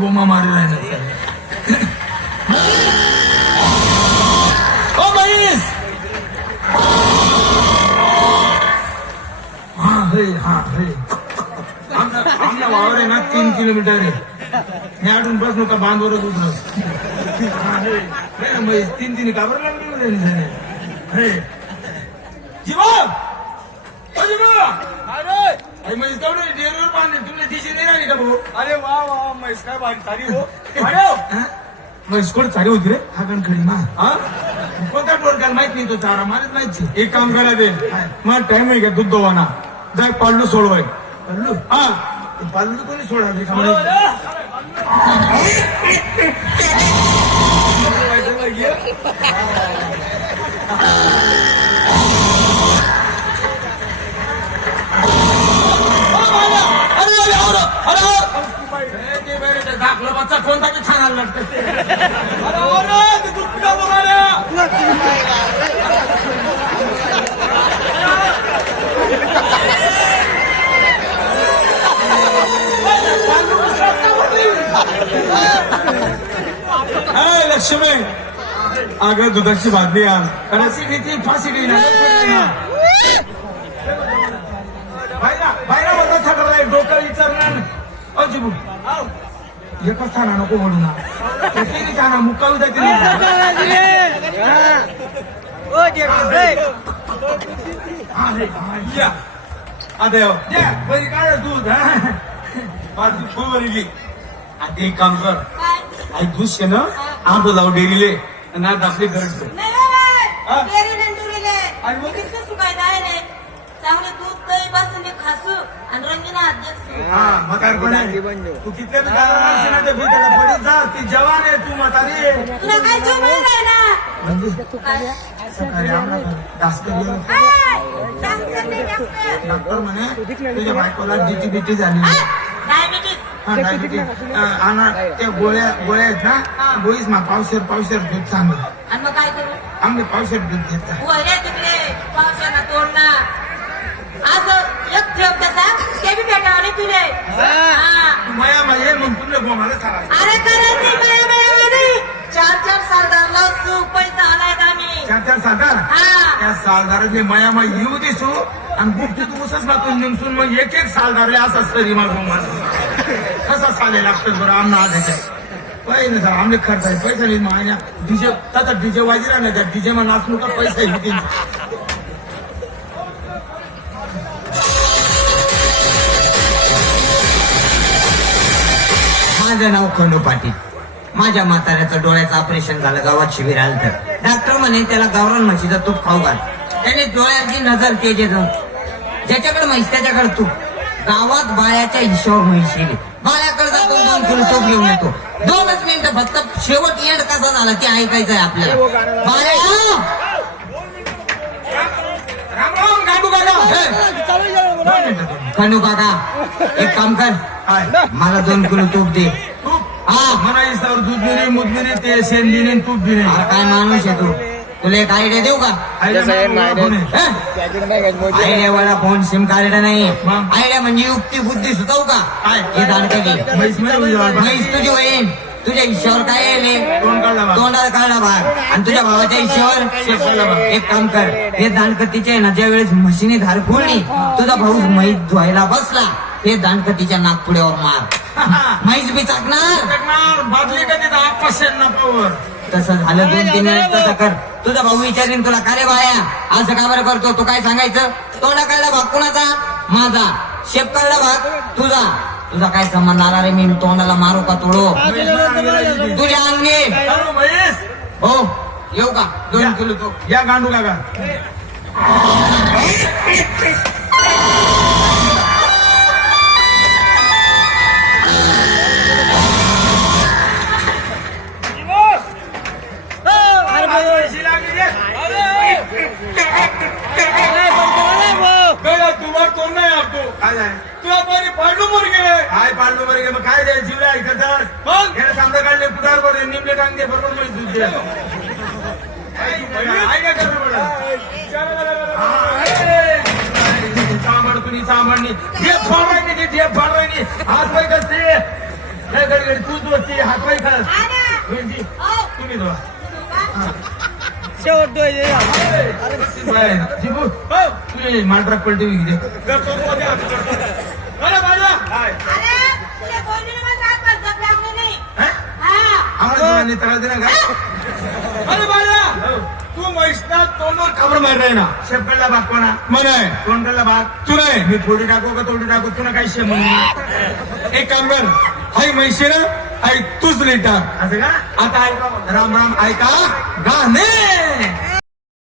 बोमा मारी राहिला. ओ महेश! हा हे हा हे. आमचा वावर आहे ना तीन किलोमीटर आहे. मी आठून बस नका बांधवरच उतरत महेश तीन तीन काबर लागली जीवा! जीवा! अरे महेश तेवढे डेअरीवर बांधले तुमच्या दिशी नाही राहिली का भाऊ अरे वा वा म्हैस काय भारी सारी हो। हा? म्हैस कोण चारी होती रे? हा कणखडी मा हा? कोणता टोळक्याला माहीत नाही तो चारा मारत माहिती एक काम करा दे मग टाइम आहे का दूध दोवाना जाय पाडलो सोडवाय. पल्लू? हा. ते पल्लू कोणी का माहीत? अरे अरे अरे अरे अरे ते बरे बच्चा कोणता की छान ए, लक्ष्मी. अगं दुधाची बादली आण. फाशी घेतली फाशी घेईन बायरा बायरा होता थकलाय डोकं विचारणार अजिबू एकच थाना नको म्हणू ना किती थाना मुक्काऊ जाते या अदेव बरी काय दूध हा? माझी फुलवरीली आता एक काम कर काय? आई दुस ना आंब लाव डेरीले आणि आज आपले घर ठेव. नाही बाबा, हा? पेरी नंदुरीले. आणि मग? किती सुकायचं आहे रे. चांगलं दूध दही बासुंदी खासू हा तू बी ना, ते भीतीला पडीत जा ती जवान आहे तू म्हातारी आहे. तुला काय जीव नाही राहिला? म्हणजे काय? सकाळी आम्हाला डास गेलो हाय, जास्त नाही जास्त. डॉक्टर म्हणे तुझ्या बायकोला डीटी बीटी झाली. हा डायबिटीस आणा त्या गोळ्या गोळ्या आहेत ना गोळीच मा पावशेर पावशेर दूध सांग. आणि मग काय करू? आम्ही पावशेर दूध देत जा. वय रे तिकडे पावसानं तोडणं असं एक ठेव त्याचा ते बी भेटावं नाही मया गोमाला अरे नाही चार चार साल धरला सू पैसा आलाय आम्ही चार चार हा. त्या सालदारातले मया माय येऊ दिसू आणि गुप्ती तू उसच मातून निमसून मग एक एक सालदारले असा सरी मग कसा साले लागतं बरं? आमना आज पहिले सर आमले खर्च आहे. पैसा नाही मायना डीजे तसा डीजे वाजी राहणार त्या डीजे मा नाचणू का पैसा येतील माझं नाव खंडू पाटील. माझ्या म्हाताऱ्याचं डोळ्याचं ऑपरेशन झालं गावात शिबिर आलं तर. डॉक्टर म्हणे त्याला गावरान म्हशीचा तूप खाऊ घाल. त्याने डोळ्याची नजर तेज ज्याच्याकडे म्हैस त्याच्याकडे तूप. गावात बाळ्याच्या हिशोब म्हैस येईल बाळ्याकडे जातो दोन किलो तूप घेऊन येतो. दोनच मिनिटं फक्त शेवट एंड कसा झाला ते ऐकायचं आहे आपल्याला. बाळ्या खंडू काका एक काम कर. मला दोन किलो तूप दे. तूप? हा. म्हणा इसावर दूध बिने मूत बिने ते शेण बिने तूप अरे काय माणूस आहे तू? तुला एक आयडिया देऊ का? आयडिया वाला फोन सिम कार्ड नाही? आयडिया म्हणजे युक्ती बुद्धी सुचवू का? हे दांडकं घे. म्हैस तुझी होईल तुझ्या हिश्यावर काय बा. तोंडाला काढला भाग आणि तुझ्या भावाच्या. हिश्यावर एक काम कर. हे दांडकतीचे आहे ना ज्या वेळेस म्हशीने धार फोडली तुझा भाऊ म्हैस धुवायला बसला. हे दांडकतीच्या नागपुड्यावर मार. म्हैस बी चाकणार. टाकणार बादली का तिथं? आपशे नफावर तसं झालं दोन तीन वेळेस तसं कर. तुझा भाऊ विचारेन तुला का रे बाया? असं का बरं करतो? तू काय सांगायचं? तोंडा काढला भाग कुणाचा? माझा. शेप काढला भाग तुझा. तुझा काय संबंध आला रे मी तोंडाला मारू का तोडो तुझ्या अंगी हॅलो महेश हो येऊ का दोन किलो तो या गांडू काका तुम्हाला कोण नाही आपतो काय आहे? तुला पहिले पाडलो मोर गेले काय पाडलो बरं मग काय द्याय जीव ऐकतात मग? याला सांगता काढले पुटार बरं निमले टांगते बरोबर म्हणजे दूध द्या आयडिया कर ना बरं. हा, ए, चांबड कुणी जे फाडायनी ते जे फाडायनी हात पाय कसते काय गडी तूच दोस्ती हात पाय खास. तुम्ही धुवा. शेवट दोय. शिबू, हो, तुझे मांडराक पलटी करतो तो द्या, करतो. अरे बाजूला. हाय. अरे, तुला बोललेलं मला रातभर झोप लागली नाही. हा? अरे बाळा तू म्हैसना तोंडवर काबर मार राही ना. शेपकडला भाग कोणा? म्हणाय तोंडला भाग तू नाही. मी फोडी टाकू का तोडी टाकू? तुला काही शेम असं एक काम कर. हाय म्हैशी ना हाय तूच लेटा का? आता ऐका. राम राम ऐका. गाणे!